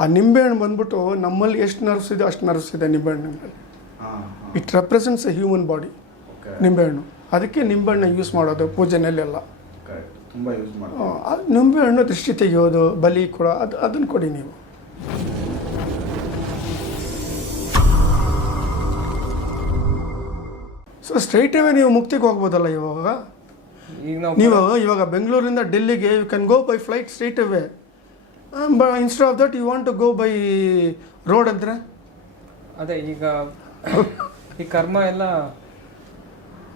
ಆ ನಿಂಬೆಹಣ್ಣು ಬಂದ್ಬಿಟ್ಟು ನಮ್ಮಲ್ಲಿ ಎಷ್ಟು ನರ್ವ್ಸ್ ಇದೆ ಅಷ್ಟು ನರ್ವ್ಸ್ ಇದೆ ನಿಂಬೆಹಣ್ಣು it represents a human body ನಿಂಬೆ ನಿಂಬೆಹಣ್ಣು. ಅದಕ್ಕೆ ನಿಂಬೆಹಣ್ಣು ಯೂಸ್ ಮಾಡೋದು ಪೂಜೆನಲ್ಲೆಲ್ಲ. ಕರೆಕ್ಟ್ ತುಂಬ ಯೂಸ್ ಮಾಡಿ ನಿಂಬೆಹಣ್ಣು ದೃಷ್ಟಿ ತೆಗೆಯೋದು ಬಲಿ ಕೂಡ ಅದು ಅದನ್ನು ಕೊಡಿ ನೀವು. ಸೊ ಸ್ಟ್ರೈಟ್ ಅವೇ ನೀವು ಮುಕ್ತಿಗೆ ಹೋಗ್ಬೋದಲ್ಲ ಇವಾಗ? ನೀವು ಇವಾಗ ಬೆಂಗಳೂರಿಂದ ಡೆಲ್ಲಿಗೆ you can go by flight straight away instead of that you want to go by road ಅಂದರೆ ಅದೇ ಈಗ ಈ ಕರ್ಮ ಎಲ್ಲ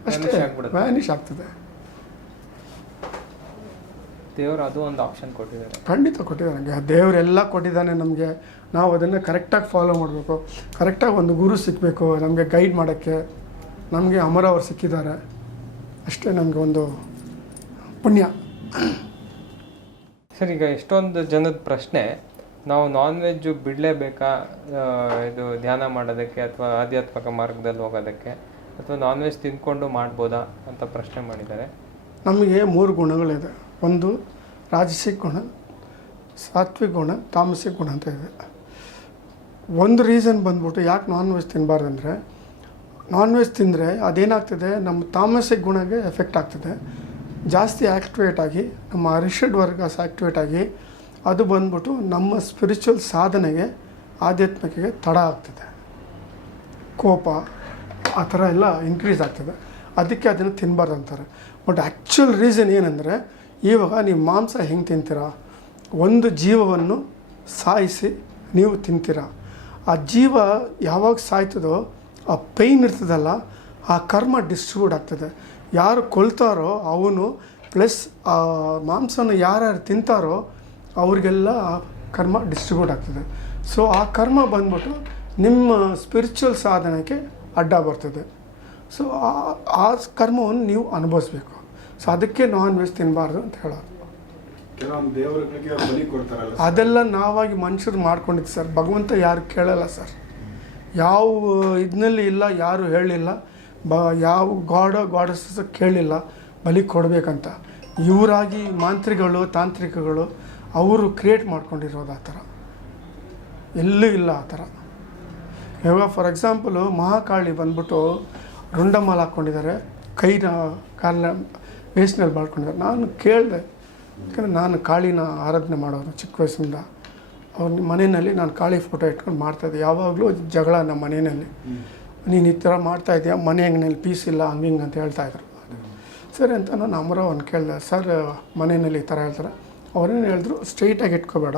ಅಷ್ಟೇ ವ್ಯಾನಿಷ್ ಆಗ್ತದೆ. ದೇವರು ಅದು ಒಂದು ಆಪ್ಷನ್ ಕೊಟ್ಟಿದ್ದಾರೆ. ಖಂಡಿತ ಕೊಟ್ಟಿದ್ದಾರೆ ನನಗೆ ದೇವರೆಲ್ಲ ಕೊಟ್ಟಿದ್ದಾನೆ ನಮಗೆ. ನಾವು ಅದನ್ನು ಕರೆಕ್ಟಾಗಿ ಫಾಲೋ ಮಾಡಬೇಕು. ಕರೆಕ್ಟಾಗಿ ಒಂದು ಗುರು ಸಿಕ್ಕಬೇಕು ನಮಗೆ ಗೈಡ್ ಮಾಡೋಕ್ಕೆ. ನಮಗೆ ಅಮರ ಅವ್ರು ಸಿಕ್ಕಿದ್ದಾರೆ. ಅಷ್ಟೇ ನಮಗೆ ಒಂದು ಪುಣ್ಯ. ಸರ್, ಈಗ ಎಷ್ಟೊಂದು ಜನದ ಪ್ರಶ್ನೆ, ನಾವು ನಾನ್ ವೆಜ್ಜು ಬಿಡಲೇಬೇಕಾ ಇದು ಧ್ಯಾನ ಮಾಡೋದಕ್ಕೆ ಅಥವಾ ಆಧ್ಯಾತ್ಮಿಕ ಮಾರ್ಗದಲ್ಲಿ ಹೋಗೋದಕ್ಕೆ ಅಥವಾ ನಾನ್ ವೆಜ್ ತಿಂದ್ಕೊಂಡು ಮಾಡ್ಬೋದಾ ಅಂತ ಪ್ರಶ್ನೆ ಮಾಡಿದ್ದಾರೆ. ನಮಗೆ ಮೂರು ಗುಣಗಳಿದೆ. ಒಂದು ರಾಜಸಿಕ ಗುಣ, ಸಾತ್ವಿಕ ಗುಣ, ತಾಮಸಿಕ ಗುಣ ಅಂತ ಇದೆ. ಒಂದು ರೀಸನ್ ಬಂದ್ಬಿಟ್ಟು ಯಾಕೆ ನಾನ್ ವೆಜ್ ತಿನ್ನಬಾರ್ದು ಅಂದರೆ ನಾನ್ ವೆಜ್ ತಿಂದರೆ ಅದೇನಾಗ್ತದೆ, ನಮ್ಮ ತಾಮಸಿಕ ಗುಣಗೆ ಎಫೆಕ್ಟ್ ಆಗ್ತದೆ. ಜಾಸ್ತಿ ಆ್ಯಕ್ಟಿವೇಟ್ ಆಗಿ, ನಮ್ಮ ಅರಿಷಡ್ ವರ್ಗಸ್ ಆ್ಯಕ್ಟಿವೇಟ್ ಆಗಿ, ಅದು ಬಂದ್ಬಿಟ್ಟು ನಮ್ಮ ಸ್ಪಿರಿಚುವಲ್ ಸಾಧನೆಗೆ ಆಧ್ಯಾತ್ಮಿಕಗೆ ತಡ ಆಗ್ತದೆ. ಕೋಪ, ಆ ಥರ ಎಲ್ಲ ಇನ್ಕ್ರೀಸ್ ಆಗ್ತದೆ. ಅದಕ್ಕೆ ಅದನ್ನು ತಿನ್ನಬಾರ್ದು ಅಂತಾರೆ. ಬಟ್ ಆ್ಯಕ್ಚುಲ್ ರೀಸನ್ ಏನಂದರೆ, ಇವಾಗ ನೀವು ಮಾಂಸ ಹೆಂಗೆ ತಿಂತೀರಾ? ಒಂದು ಜೀವವನ್ನು ಸಾಯಿಸಿ ನೀವು ತಿಂತೀರಾ? ಆ ಜೀವ ಯಾವಾಗ ಸಾಯ್ತದೋ, ಆ ಪೈನ್ ಇರ್ತದಲ್ಲ, ಆ ಕರ್ಮ ಡಿಸ್ಟ್ರಿಬ್ಯೂಟ್ ಆಗ್ತದೆ. ಯಾರು ಕೊಲ್ತಾರೋ ಅವನು ಪ್ಲಸ್ ಆ ಮಾಂಸನ ಯಾರ್ಯಾರು ತಿಂತಾರೋ ಅವ್ರಿಗೆಲ್ಲ ಆ ಕರ್ಮ ಡಿಸ್ಟ್ರಿಬ್ಯೂಟ್ ಆಗ್ತದೆ. ಸೊ ಆ ಕರ್ಮ ಬಂದ್ಬಿಟ್ಟು ನಿಮ್ಮ ಸ್ಪಿರಿಚುವಲ್ ಸಾಧನೆಗೆ ಅಡ್ಡ ಬರ್ತದೆ. ಸೊ ಆ- ಆ ಕರ್ಮವನ್ನು ನೀವು ಅನುಭವಿಸ್ಬೇಕು. ಸೊ ಅದಕ್ಕೆ ನಾನ್ ವೆಜ್ ತಿನ್ನಬಾರ್ದು ಅಂತ ಹೇಳೋದು. ಅದೆಲ್ಲ ನಾವಾಗಿ ಮನುಷ್ಯರು ಮಾಡ್ಕೊಂಡಿದ್ದು ಸರ್. ಭಗವಂತ ಯಾರು ಕೇಳಲ್ಲ ಸರ್. ಯಾವ ಇದನ್ನಲ್ಲಿ ಇಲ್ಲ ಯಾರು ಹೇಳಿಲ್ಲ. ಬ, ಯಾವ ಗಾಡ ಗಾಡಸ್ ಕೇಳಿಲ್ಲ, ಬಲಿ ಕೊಡಬೇಕಂತ. ಇವರಾಗಿ ಮಾಂತ್ರಿಗಳು, ತಾಂತ್ರಿಕಗಳು, ಅವರು ಕ್ರಿಯೇಟ್ ಮಾಡ್ಕೊಂಡಿರೋದು ಆ ಥರ. ಎಲ್ಲೂ ಇಲ್ಲ ಆ ಥರ. ಇವಾಗ ಫಾರ್ ಎಕ್ಸಾಂಪಲು ಮಹಾಕಾಳಿ ಬಂದ್ಬಿಟ್ಟು ರುಂಡಮಾಲ ಹಾಕ್ಕೊಂಡಿದ್ದಾರೆ. ಕೈನ, ಕಾಲಿನ ವೇಸ್ಟ್ನಲ್ಲಿ ಮಾಡ್ಕೊಂಡಿದ್ದಾರೆ ನಾನು ಕೇಳಿದೆ. ಯಾಕಂದರೆ ನಾನು ಕಾಳಿನ ಆರಾಧನೆ ಮಾಡೋರು ಚಿಕ್ಕ ವಯಸ್ಸಿಂದ. ಅವ್ರ ಮನೆಯಲ್ಲಿ ನಾನು ಕಾಳಿ ಫೋಟೋ ಇಟ್ಕೊಂಡು ಮಾಡ್ತಾಯಿದ್ದೆ ಯಾವಾಗಲೂ ಜಗಳ ನಮ್ಮ ಮನೆಯಲ್ಲಿ. ನೀನು ಈ ಥರ ಮಾಡ್ತಾ ಇದೆಯಾ, ಮನೆ ಅಂಗನಲ್ಲಿ ಪೀಸ್ ಇಲ್ಲ, ಹಂಗೆ ಹಿಂಗೆ ಅಂತ ಹೇಳ್ತಾಯಿದ್ರು ಸರಿ ಅಂತ ನಾನು ಅಮರವನ್ನು ಕೇಳಿದೆ, ಸರ್, ಮನೆಯಲ್ಲಿ ಈ ಥರ ಹೇಳ್ತಾರೆ. ಅವ್ರೇನು ಹೇಳಿದ್ರು ಸ್ಟ್ರೈಟಾಗಿ ಇಟ್ಕೋಬೇಡ,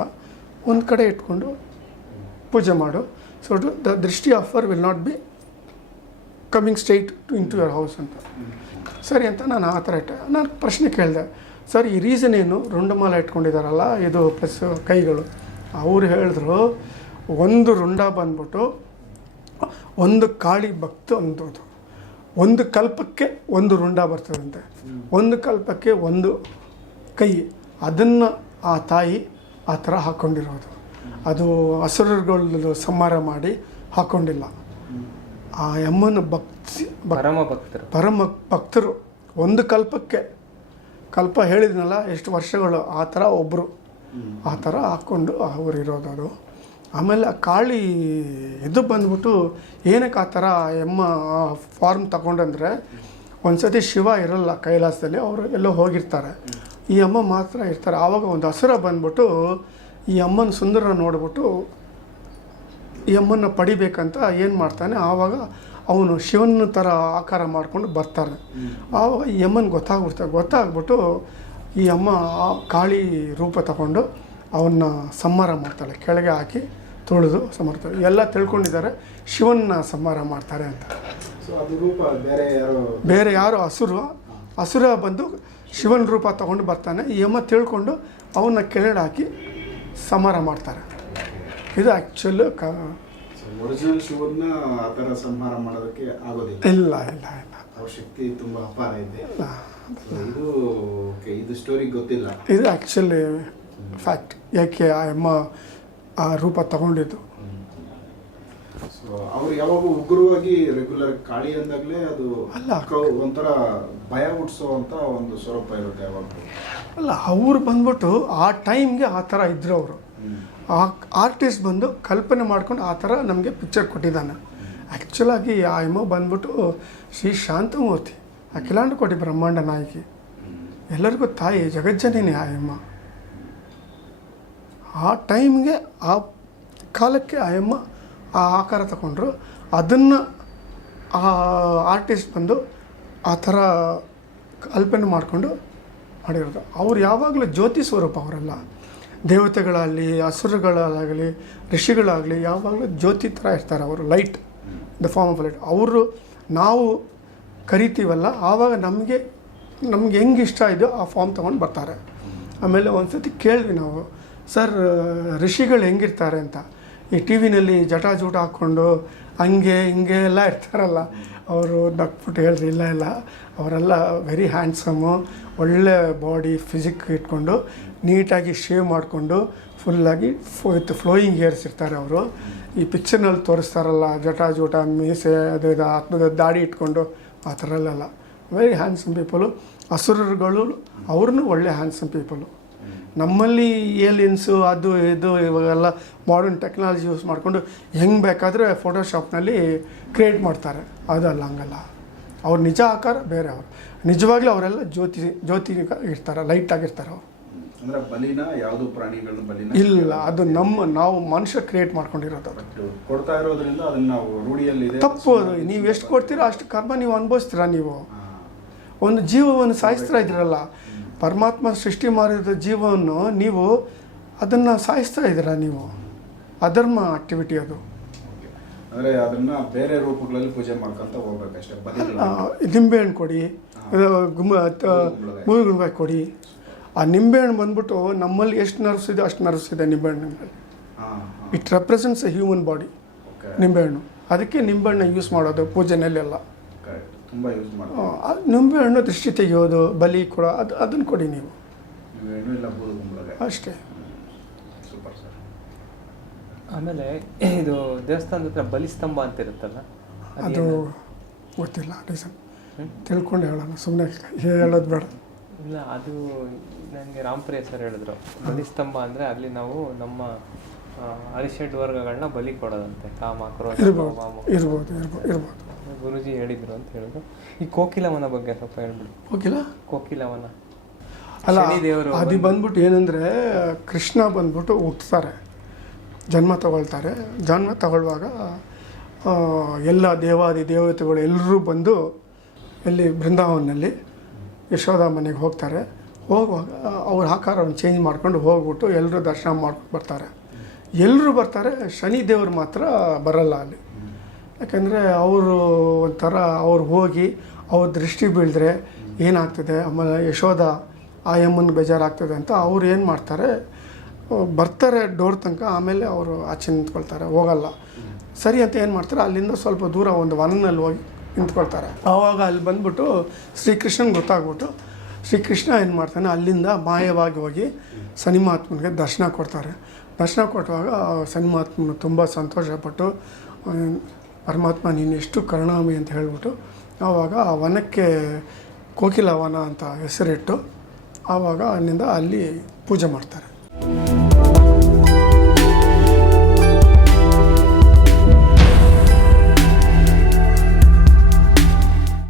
ಒಂದು ಕಡೆ ಇಟ್ಕೊಂಡು ಪೂಜೆ ಮಾಡು. ಸೊ ದ ದೃಷ್ಟಿ offer will not be coming straight to into your house ಅಂತ. ಸರಿ ಅಂತ ನಾನು ಆ ಥರ ಇಟ್ಟೆ. ನಾನು ಪ್ರಶ್ನೆ ಕೇಳಿದೆ, ಸರ್, ಈ ರೀಸನ್ ಏನು? ರುಂಡಮಾಲ ಇಟ್ಕೊಂಡಿದ್ದಾರಲ್ಲ ಇದು ಪ್ಲಸ್ ಕೈಗಳು. ಅವ್ರು ಹೇಳಿದ್ರು, ಒಂದು ರುಂಡ ಬಂದ್ಬಿಟ್ಟು ಒಂದು ಕಾಳಿ ಭಕ್ತ ಅಂಥದ್ದು. ಒಂದು ಕಲ್ಪಕ್ಕೆ ಒಂದು ರುಂಡ ಬರ್ತದಂತೆ. ಒಂದು ಕಲ್ಪಕ್ಕೆ ಒಂದು ಕೈ. ಅದನ್ನು ಆ ತಾಯಿ ಆ ಥರ ಹಾಕ್ಕೊಂಡಿರೋದು ಅದು ಹಸುರುಗಳು ಸಂಹಾರ ಮಾಡಿ ಹಾಕ್ಕೊಂಡಿಲ್ಲ ಆ ಯಮ್ಮನ ಭಕ್ತಿ ಭಕ್- ಪರಮ ಭಕ್ತರು. ಪರಮ ಭಕ್ತರು. ಒಂದು ಕಲ್ಪಕ್ಕೆ. ಕಲ್ಪ ಹೇಳಿದ್ನಲ್ಲ ಎಷ್ಟು ವರ್ಷಗಳು ಆ ಥರ ಒಬ್ಬರು ಆ ಥರ ಹಾಕ್ಕೊಂಡು ಅವರು ಇರೋದು ಅದು. ಆಮೇಲೆ ಕಾಳಿ ಇದು ಬಂದ್ಬಿಟ್ಟು ಏನಕ್ಕೆ ಆ ಥರ ಎಮ್ಮ ಫಾರ್ಮ್ ತಗೊಂಡಂದ್ರೆ ಒಂದ್ಸತಿ ಶಿವ ಇರಲ್ಲ ಕೈಲಾಸದಲ್ಲಿ ಅವರು ಎಲ್ಲೋ ಹೋಗಿರ್ತಾರೆ. ಈ ಅಮ್ಮ ಮಾತ್ರ ಇರ್ತಾರೆ. ಆವಾಗ ಒಂದು ಹಸುರ ಬಂದ್ಬಿಟ್ಟು ಈ ಅಮ್ಮನ ಸುಂದರ ನೋಡ್ಬಿಟ್ಟು ಈ ಅಮ್ಮನ ಪಡಿಬೇಕಂತ ಏನು ಮಾಡ್ತಾನೆ? ಆವಾಗ ಅವನು ಶಿವನ ಥರ ಆಕಾರ ಮಾಡಿಕೊಂಡು ಬರ್ತಾನೆ. ಆವಾಗ ಈ ಅಮ್ಮನ ಗೊತ್ತಾಗ್ಬಿಡ್ತಾರೆ ಗೊತ್ತಾಗ್ಬಿಟ್ಟು ಈ ಅಮ್ಮ ಕಾಳಿ ರೂಪ ತಗೊಂಡು ಅವನ್ನ ಸಂಹಾರ ಮಾಡ್ತಾಳೆ ಕೆಳಗೆ ಹಾಕಿ ತುಳಿದು ಸಮರ್ಥ ಎಲ್ಲ ತಿಳ್ಕೊಂಡಿದ್ದಾರೆ ಶಿವನ್ನ ಸಂಹಾರ ಮಾಡ್ತಾರೆ ಅಂತ. ಬೇರೆ ಯಾರೋ ಬೇರೆ ಯಾರು ಹಸುರು ಹಸುರ ಬಂದು ಶಿವನ ರೂಪ ತಗೊಂಡು ಬರ್ತಾನೆ. ಯಮ ತಿಳ್ಕೊಂಡು ಅವನ್ನ ಕೆಳಗಡೆ ಹಾಕಿ ಸಂಹಾರ ಮಾಡ್ತಾರೆ. ಇದು ಆ್ಯಕ್ಚುಲ್ ಕ ಸಂಹಾರ ಮಾಡೋದಕ್ಕೆ ಆಗೋದಿಲ್ಲ. ಇಲ್ಲ ಇಲ್ಲ ಇಲ್ಲ. ಶಕ್ತಿ ತುಂಬಾ ಅಪಾರ ಇದೆ. ಇದು ಸ್ಟೋರಿ ಗೊತ್ತಿಲ್ಲ. ಇದು ಆ್ಯಕ್ಚುಲಿ ಫ್ಯಾಕ್ಟ್ ಯಾಕೆ ಆ ಅಮ್ಮ ಆ ರೂಪ ತಗೊಂಡಿದ್ದು? ಸೊ ಅವ್ರು ಯಾವಾಗ ಉಗ್ರವಾಗಿ ರೆಗ್ಯುಲರ್ ಕಾಳಿ ಅಂದಾಗಲೇ ಅದು ಅಲ್ಲ. ಒಂಥರ ಭಯ ಹುಟ್ಟಿಸೋ ಅಂತ ಒಂದು ಸ್ವರೂಪ ಇರುತ್ತೆ ಯಾವಾಗಲೂ. ಅಲ್ಲ ಅವ್ರು ಬಂದ್ಬಿಟ್ಟು ಆ ಟೈಮ್ಗೆ ಆ ಥರ ಇದ್ರು ಅವರು. ಆ ಆರ್ಟಿಸ್ಟ್ ಬಂದು ಕಲ್ಪನೆ ಮಾಡ್ಕೊಂಡು ಆ ಥರ ನಮಗೆ ಪಿಕ್ಚರ್ ಕೊಟ್ಟಿದ್ದಾನೆ. ಆ್ಯಕ್ಚುಲಾಗಿ ಆ ಎಮ್ಮ ಬಂದ್ಬಿಟ್ಟು ಶ್ರೀ ಶಾಂತಮೂರ್ತಿ ಅಖಿಲಾಂಡ ಕೋಟಿ ಬ್ರಹ್ಮಾಂಡ ನಾಯಕಿ. ಎಲ್ಲರಿಗೂ ತಾಯಿ ಜಗಜ್ಜನಿನೇ ಆ ಎಮ್ಮ ಆ ಟೈಮ್ಗೆ, ಆ ಕಾಲಕ್ಕೆ ಆ ಎಮ್ಮ ಆ ಆಕಾರ ತಗೊಂಡ್ರು. ಅದನ್ನು ಆ ಆರ್ಟಿಸ್ಟ್ ಬಂದು ಆ ಥರ ಕಲ್ಪನೆ ಮಾಡಿಕೊಂಡು ಮಾಡಿರೋದು. ಅವ್ರು ಯಾವಾಗಲೂ ಜ್ಯೋತಿ ಸ್ವರೂಪ ಅವರೆಲ್ಲ. ದೇವತೆಗಳಾಗಲಿ ಹಸುರುಗಳಾಗಲಿ ಋಷಿಗಳಾಗಲಿ ಯಾವಾಗಲೂ ಜ್ಯೋತಿ ಥರ ಇರ್ತಾರೆ ಅವರು. Light the form of light ಅವರು ನಾವು ಕರಿತೀವಲ್ಲ, ಆವಾಗ ನಮಗೆ, ನಮ್ಗೆ ಹೆಂಗೆ ಇಷ್ಟ ಇದೆಯೋ ಆ ಫಾರ್ಮ್ ತೊಗೊಂಡು ಬರ್ತಾರೆ. ಆಮೇಲೆ ಒಂದು ಸತಿ ಕೇಳಿದ್ವಿ ನಾವು. ಸರ್ ಋಷಿಗಳು ಹೆಂಗಿರ್ತಾರೆ ಅಂತ. ಈ ಟಿ ವಿನಲ್ಲಿ ಜಟಾಜೂಟ ಹಾಕ್ಕೊಂಡು ಹಂಗೆ, ಹಿಂಗೆ ಎಲ್ಲ ಇರ್ತಾರಲ್ಲ. ಅವರು ನಕ್ಬಿಟ್ಟು ಹೇಳಿದ್ರು ಇಲ್ಲ ಇಲ್ಲ. ಅವರೆಲ್ಲ ವೆರಿ ಹ್ಯಾಂಡ್ಸಮ್ಮು ಒಳ್ಳೆ ಬಾಡಿ ಫಿಸಿಕ್ ಇಟ್ಕೊಂಡು ನೀಟಾಗಿ ಶೇವ್ ಮಾಡಿಕೊಂಡು ಫುಲ್ಲಾಗಿ ಫೋ ವಿತ್ ಫ್ಲೋಯಿಂಗ್ ಹೇರ್ಸ್ ಇರ್ತಾರೆ ಅವರು. ಈ ಪಿಕ್ಚರ್ನಲ್ಲಿ ತೋರಿಸ್ತಾರಲ್ಲ, ಜಟಾಜೂಟ, ಮೀಸೆ, ಅದು ಇದು, ಆತ್ಮದ ದಾಡಿ ಇಟ್ಕೊಂಡು ಆ ಥರ ಎಲ್ಲ ವೆರಿ ಹ್ಯಾಂಡ್ಸಮ್ ಪೀಪಲು ಹಸುರರುಗಳು ಅವ್ರನ್ನೂ ಒಳ್ಳೆ ಹ್ಯಾಂಡ್ಸಮ್ ಪೀಪಲು ನಮ್ಮಲ್ಲಿ ಏಲಿಯನ್ಸು ಅದು ಇದು ಇವಾಗೆಲ್ಲ ಮಾಡರ್ನ್ ಟೆಕ್ನಾಲಜಿ ಯೂಸ್ ಮಾಡಿಕೊಂಡು ಹೆಂಗೆ ಬೇಕಾದರೆ ಫೋಟೋಶಾಪ್ನಲ್ಲಿ ಕ್ರಿಯೇಟ್ ಮಾಡ್ತಾರೆ. ಅದಲ್ಲ ಹಂಗಲ್ಲ. ಅವ್ರ ನಿಜ ಆಕಾರ ಬೇರೆ ಅವರು. ನಿಜವಾಗ್ಲೂ ಅವರೆಲ್ಲ ಜ್ಯೋತಿ ಜ್ಯೋತಿ ಇರ್ತಾರೆ ಲೈಟ್ ಆಗಿರ್ತಾರೆ ಅವರು. ಅಂದ್ರೆ ಬಲಿನ ಯಾವುದು ಪ್ರಾಣಿಗಳನ್ನ ಬಲಿನ ಇಲ್ಲ ಅದು ನಮ್ಮ ನಾವು ಮನುಷ್ಯ ಕ್ರಿಯೇಟ್ ಮಾಡ್ಕೊಂಡಿರೋದು ಅದು. ಕೊಡ್ತಾ ಇರೋದ್ರಿಂದ ಅದನ್ನ ನಾವು ರೂಢಿಯಲ್ಲಿ ತಪ್ಪು ಅದು. ನೀವು ಎಷ್ಟು ಕೊಡ್ತೀರೋ ಅಷ್ಟು ಕರ್ಮ ನೀವು ಅನುಭವಿಸ್ತೀರಾ ನೀವು. ಒಂದು ಜೀವವನ್ನು ಸಾಯಿಸ್ತಾ ಇದ್ರಲ್ಲ ಪರಮಾತ್ಮ ಸೃಷ್ಟಿ ಮಾಡಿದ ಜೀವವನ್ನು ನೀವು ಅದನ್ನು ಸಾಯಿಸ್ತಾ ಇದ್ದೀರಾ ನೀವು? ಅಧರ್ಮ ಆಕ್ಟಿವಿಟಿ ಅದು. ಅಂದರೆ ಅದನ್ನ ಬೇರೆ ರೂಪಗಳಲ್ಲಿ ಪೂಜೆ ಮಾಡ್ಕೊಂತ ಹೋಗ್ಬೇಕಷ್ಟೇ ನಿಂಬೆ ಹಣ್ಣು ನಿಂಬೆಹಣ್ಣು ಕೊಡಿ ಗುಮ್ಮ ಕೊಡಿ. ಆ ನಿಂಬೆಹಣ್ಣು ಬಂದ್ಬಿಟ್ಟು ನಮ್ಮಲ್ಲಿ ಎಷ್ಟು ನರ್ಸ್ ಇದೆ ಅಷ್ಟು ನರ್ಸ್ ಇದೆ ನಿಂಬೆಹಣ್ಣಿನಲ್ಲಿ ಹಾ it represents a human body ನಿಂಬೆ ಹಣ್ಣು ಅದಕ್ಕೆ ನಿಂಬೆಹಣ್ಣು ಯೂಸ್ ಮಾಡೋದು ಪೂಜೆನಲ್ಲೆಲ್ಲ. ತುಂಬಾ ಯೂಸ್ ಆ ನಿಂಬೆಹಣ್ಣು ದೃಷ್ಟಿ ತೆಗೆಯೋದು ಬಲಿ ಕೊಡ ಅದು ಅದನ್ನು ಕೊಡಿ ನೀವು. ಅಷ್ಟೇ. ಸೂಪರ್ ಸರ್ ಆಮೇಲೆ ಇದು ದೇವಸ್ಥಾನದ ಹತ್ರ ಬಲಿಸ್ತಂಭ ಅಂತ ಇರುತ್ತಲ್ಲ ಅದು ಗೊತ್ತಿಲ್ಲ ರೀಸನ್? ತಿಳ್ಕೊಂಡು ಹೇಳೋಣ ಸುಮ್ಮನೆ ಹೇಳೋದು ಬೇಡ. ಇಲ್ಲ ಅದು ನನಗೆ ರಾಮ್ಪ್ರಿಯ ಸರ್ ಹೇಳಿದ್ರು. ಬಲಿಸ್ತಂಭ ಅಂದರೆ ಅಲ್ಲಿ ನಾವು ನಮ್ಮ ಆ, ಅರಿಷಡ್ ವರ್ಗಗಳನ್ನ ಬಲಿ ಕೊಡೋದಂತೆ. ಕಾಮ ಕ್ರೋಧ. ಇರ್ಬೋದು ಇರ್ಬೋದು ಇರ್ಬೋದು. ಗುರುಜಿ ಹೇಳಿದ್ರು ಅಂತ ಹೇಳಿದ್ರು. ಈ ಕೋಕಿಲವನ ಬಗ್ಗೆ ಸ್ವಲ್ಪ ಹೇಳ್ಬಿಡಿ. ಕೋಕಿಲ? ಕೋಕಿಲವನ. ಅಲ್ಲ ದೇವರು ಅದು ಬಂದ್ಬಿಟ್ಟು ಏನಂದರೆ ಕೃಷ್ಣ ಬಂದ್ಬಿಟ್ಟು ಹುಟ್ತಾರೆ. ಜನ್ಮ ತಗೊಳ್ತಾರೆ. ಜನ್ಮ ತಗೊಳ್ಳುವಾಗ ಎಲ್ಲ ದೇವಾದಿ ದೇವತೆಗಳು ಎಲ್ಲರೂ ಬಂದು ಇಲ್ಲಿ ಬೃಂದಾವನಲ್ಲಿ ಯಶೋಧ ಮನೆಗೆ ಹೋಗ್ತಾರೆ. ಹೋಗುವಾಗ ಅವ್ರ ಆಕಾರವನ್ನು ಚೇಂಜ್ ಮಾಡ್ಕೊಂಡು ಹೋಗ್ಬಿಟ್ಟು ಎಲ್ಲರೂ ದರ್ಶನ ಮಾಡ್ಕೊಂಡು ಬರ್ತಾರೆ. ಎಲ್ಲರೂ ಬರ್ತಾರೆ ಶನಿ ದೇವರು ಮಾತ್ರ ಬರಲ್ಲ ಅಲ್ಲಿ. ಯಾಕಂದರೆ ಅವರು ಒಂಥರ ಅವ್ರು ಹೋಗಿ ಅವ್ರ ದೃಷ್ಟಿ ಬೀಳಿದ್ರೆ ಏನಾಗ್ತದೆ? ಆಮೇಲೆ ಯಶೋಧ ಆ ಎಮ್ಮನ್ನು ಬೇಜಾರಾಗ್ತದೆ ಅಂತ ಅವ್ರು ಏನು ಮಾಡ್ತಾರೆ? ಬರ್ತಾರೆ ಡೋರ್ ತನಕ, ಆಮೇಲೆ ಅವರು ಆಚೆ ನಿಂತ್ಕೊಳ್ತಾರೆ, ಹೋಗಲ್ಲ. ಸರಿ ಅಂತ ಏನು ಮಾಡ್ತಾರೆ? ಅಲ್ಲಿಂದ ಸ್ವಲ್ಪ ದೂರ ಒಂದು ವನನಲ್ಲಿ ಹೋಗಿ ನಿಂತ್ಕೊಳ್ತಾರೆ. ಆವಾಗ ಅಲ್ಲಿ ಬಂದ್ಬಿಟ್ಟು ಶ್ರೀಕೃಷ್ಣನ್ ಗೊತ್ತಾಗ್ಬಿಟ್ಟು ಶ್ರೀಕೃಷ್ಣ ಏನು ಮಾಡ್ತಾನೆ? ಅಲ್ಲಿಂದ ಮಾಯವಾಗಿ ಹೋಗಿ ಸನಿಮಾತ್ಮನಿಗೆ ದರ್ಶನ ಕೊಡ್ತಾರೆ. ದರ್ಶನ ಕೊಟ್ಟವಾಗ ಸನಿಮಾತ್ಮನ ತುಂಬ ಸಂತೋಷಪಟ್ಟು ಪರಮಾತ್ಮ ನೀನು ಎಷ್ಟು ಕರುಣಾಮಿ ಅಂತ ಹೇಳಿಬಿಟ್ಟು ಆವಾಗ ಆ ವನಕ್ಕೆ ಕೋಕಿಲ ವನ ಅಂತ ಹೆಸರಿಟ್ಟು ಆವಾಗ ಅಲ್ಲಿಂದ ಅಲ್ಲಿ ಪೂಜೆ ಮಾಡ್ತಾರೆ.